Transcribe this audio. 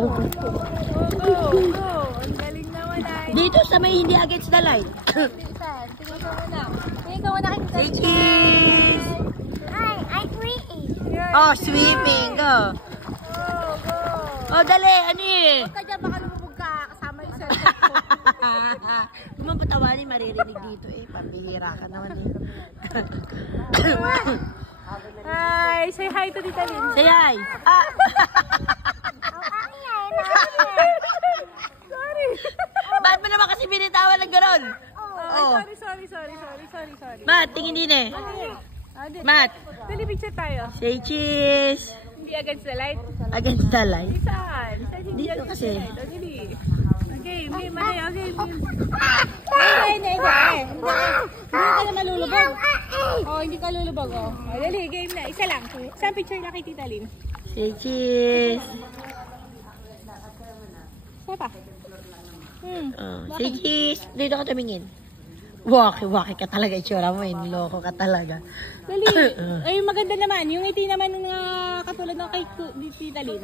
Ang galing naman ay. Dito sa may hindi against the light. Tingin ka muna. Tingin ka muna kay Say cheese! Ay, sweeping. Oh, sweeping. Go. Oh, dali. Ano yun? Huwag ka dyan, baka lumubog ka. Kasama yung cellphone ko. Kung mong patawanin, maririnig dito eh. Pambihira ka naman eh. Ay, say hi to Tita Lynn. Say hi. Ah! Sorry. Ba't mo naman kasi binitawan ng gano'n? Oh. Sorry. Matt, tingin din eh. Matt. Dali, picture tayo. Say cheese. Hindi against the light. Against the light. Saan? Hindi Dito against kasi. the light. Dali. Okay, mali. Hindi ka na malulubog. Oh, hindi ka lulubog. Oh, dali, game na. Isa lang. Isang picture na kay Tita Lynn. Say cheese. Isa pa. Say cheese. Dito ka tumingin. Waki ka talaga. Itsura mo eh. Niloko ka talaga. Dali. Ay, maganda naman. Yung ngiti naman na katulad ng kay Tita Lynn.